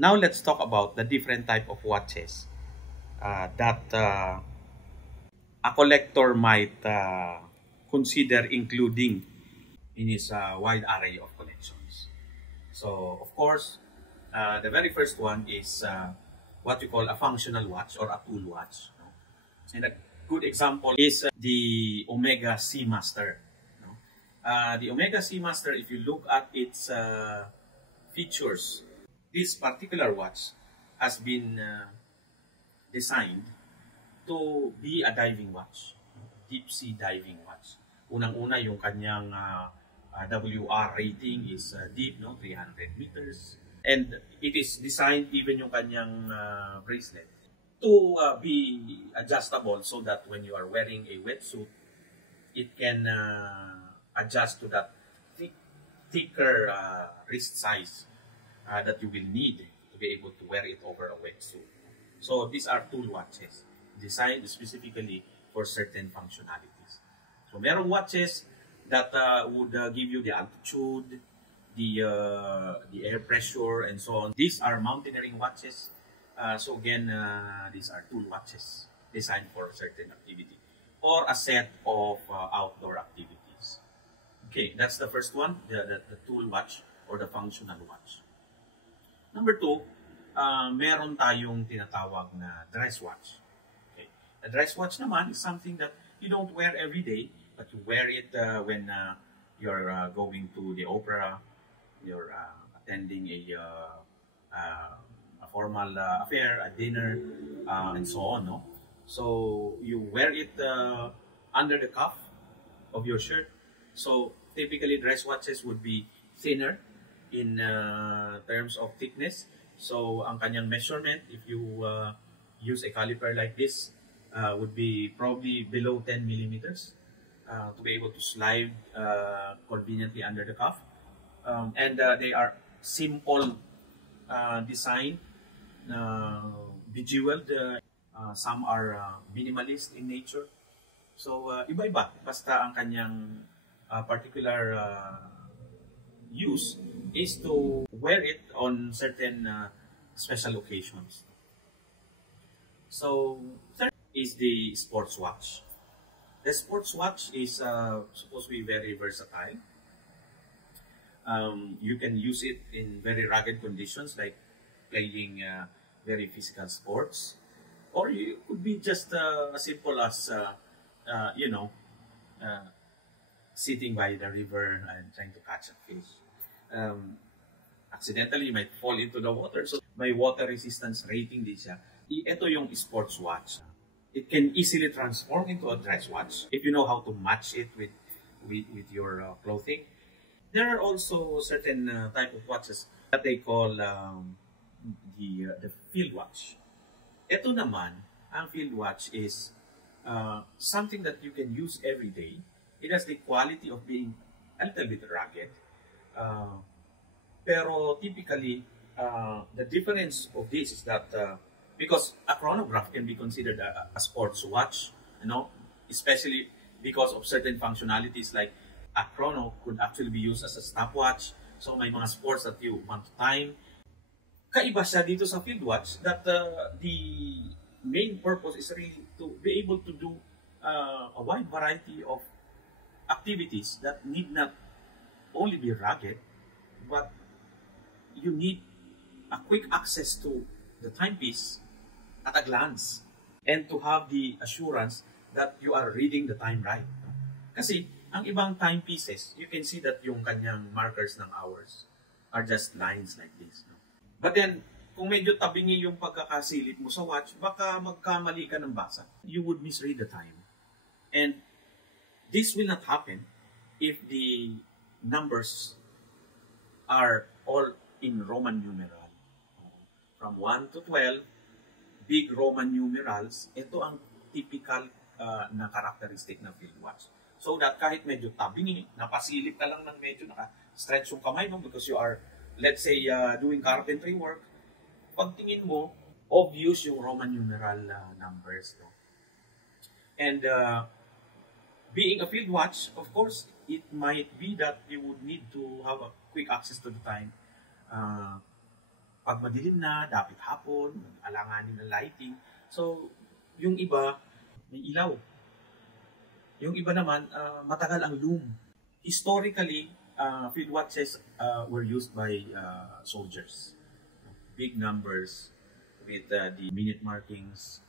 Now let's talk about the different type of watches that a collector might consider including in his wide array of collections. So, of course, the very first one is what you call a functional watch or a tool watch. No? And a good example is the Omega Seamaster. No? The Omega Seamaster, if you look at its features, this particular watch has been designed to be a diving watch, deep sea diving watch. Unang-una, yung kanyang WR rating is deep, no, 300 meters. And it is designed, even yung kanyang bracelet, to be adjustable so that when you are wearing a wetsuit, it can adjust to that thicker wrist size that you will need to be able to wear it over a wetsuit. So these are tool watches designed specifically for certain functionalities. So merong watches that would give you the altitude, the air pressure, and so on. These are mountaineering watches. So again, these are tool watches designed for certain activity or a set of outdoor activities. Okay, that's the first one, the tool watch or the functional watch. Number two, meron tayong tinatawag na dress watch. Okay. A dress watch naman is something that you don't wear every day, but you wear it when you're going to the opera, you're attending a formal affair, a dinner, and so on. No? So you wear it under the cuff of your shirt. So typically dress watches would be thinner in terms of thickness. So ang kanyang measurement, if you use a caliper like this, would be probably below 10 millimeters to be able to slide conveniently under the cuff. And they are simple design, bejeweled. Some are minimalist in nature. So iba-iba. Basta ang kanyang particular use is to wear it on certain special occasions. So third is the sports watch. The sports watch is supposed to be very versatile. You can use it in very rugged conditions like playing very physical sports, or it could be just as simple as sitting by the river and trying to catch a fish. Accidentally, you might fall into the water. So, may water resistance rating din siya. Ito yung sports watch. It can easily transform into a dress watch if you know how to match it with your clothing. There are also certain type of watches that they call the field watch. Ito naman, ang field watch is something that you can use every day. It has the quality of being a little bit rugged. Pero typically, the difference of this is that because a chronograph can be considered a sports watch, especially because of certain functionalities like a chrono could actually be used as a stopwatch. So may mga sports that you want to time. Kaiba siya dito sa field watch that the main purpose is really to be able to do a wide variety of activities that need not only be rugged, but you need a quick access to the timepiece at a glance and to have the assurance that you are reading the time right. Kasi ang ibang timepieces, you can see that yung kanyang markers ng hours are just lines like this. But then, kung medyo tabingi yung pagkakasilip mo sa watch, baka magkamali ka ng basa. You would misread the time. And this will not happen if the numbers are all in Roman numeral. From 1 to 12, big Roman numerals, ito ang typical na characteristic ng field watch. So that kahit medyo tabingi, napasilip ka lang ng medyo naka-stretch yung kamay mo because you are, let's say, doing carpentry work, pagtingin mo, obvious yung Roman numeral numbers. No? And being a field watch, of course, it might be that you would need to have a quick access to the time pag madilim na, dapat hapon, alanganin ng lighting. So, yung iba, may ilaw. Yung iba naman, matagal ang loom. Historically, field watches were used by soldiers. Big numbers with the minute markings.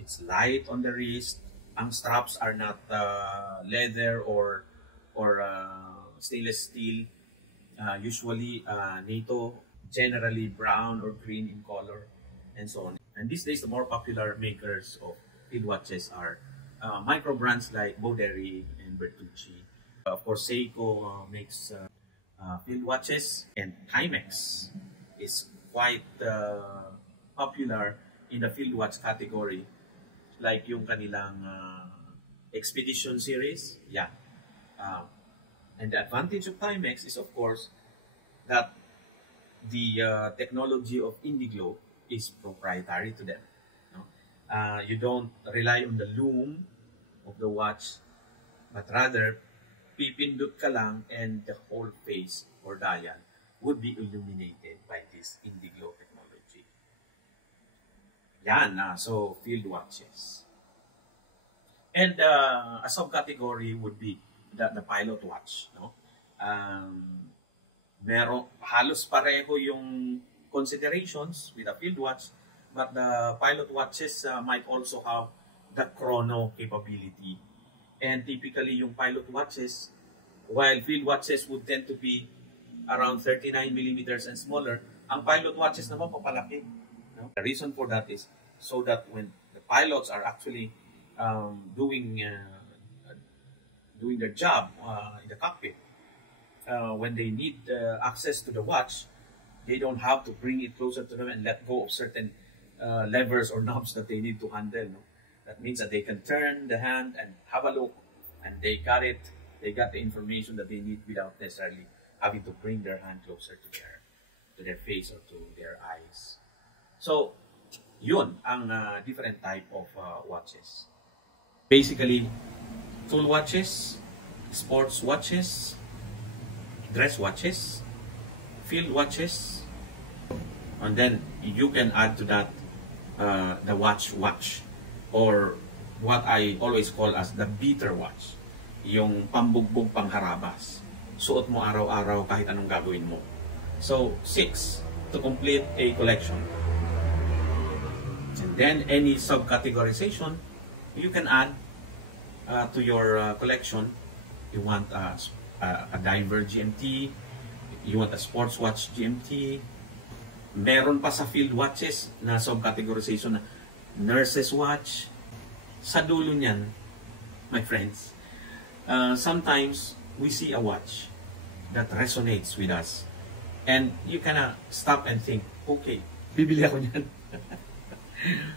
It's light on the wrist. Ang straps are not leather or stainless steel. Usually NATO, generally brown or green in color, and so on. And these days, the more popular makers of field watches are micro brands like Boderi and Bertucci. Of course, Seiko makes field watches, and Timex is quite popular in the field watch category, like yung kanilang Expedition series. Yeah. And the advantage of Timex is, of course, that the technology of Indiglo is proprietary to them. No? You don't rely on the loom of the watch, but rather, pipindot ka lang and the whole face or dial would be illuminated by this Indiglo technology. Yan, so field watches. And a subcategory would be the pilot watch. No? Halos pareho yung considerations with a field watch, but the pilot watches might also have the chrono capability. And typically, yung pilot watches, while field watches would tend to be around 39 millimeters and smaller, ang pilot watches naman papalaki. No? The reason for that is so that when the pilots are actually doing their job in the cockpit, when they need access to the watch, they don't have to bring it closer to them and let go of certain levers or knobs that they need to handle. No? That means that they can turn the hand and have a look, and they got it. They got the information that they need without necessarily having to bring their hand closer to their face or to their eyes. So, yun ang different type of watches. Basically, tool watches, sports watches, dress watches, field watches, and then you can add to that the watch, or what I always call as the beater watch, yung pambugbog pangharabas. Suot mo araw-araw kahit anong gagawin mo. So, 6 to complete a collection. And then any subcategorization you can add to your collection. You want a diver GMT, you want a sports watch GMT. Meron pa sa field watches na subcategorization na nurse's watch. Sa dulo niyan, my friends, sometimes we see a watch that resonates with us. And you kinda stop and think, okay, bibili ako niyan.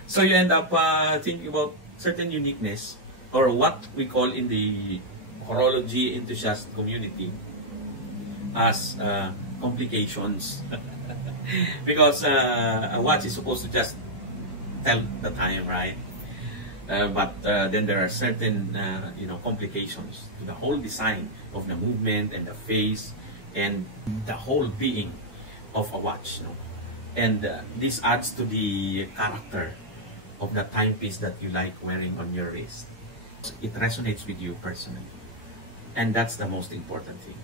So you end up thinking about certain uniqueness, or what we call in the horology enthusiast community as complications. Because a watch is supposed to just tell the time, right? But then there are certain complications to the whole design of the movement and the face and the whole being of a watch. No? And this adds to the character of the timepiece that you like wearing on your wrist. It resonates with you personally. And that's the most important thing.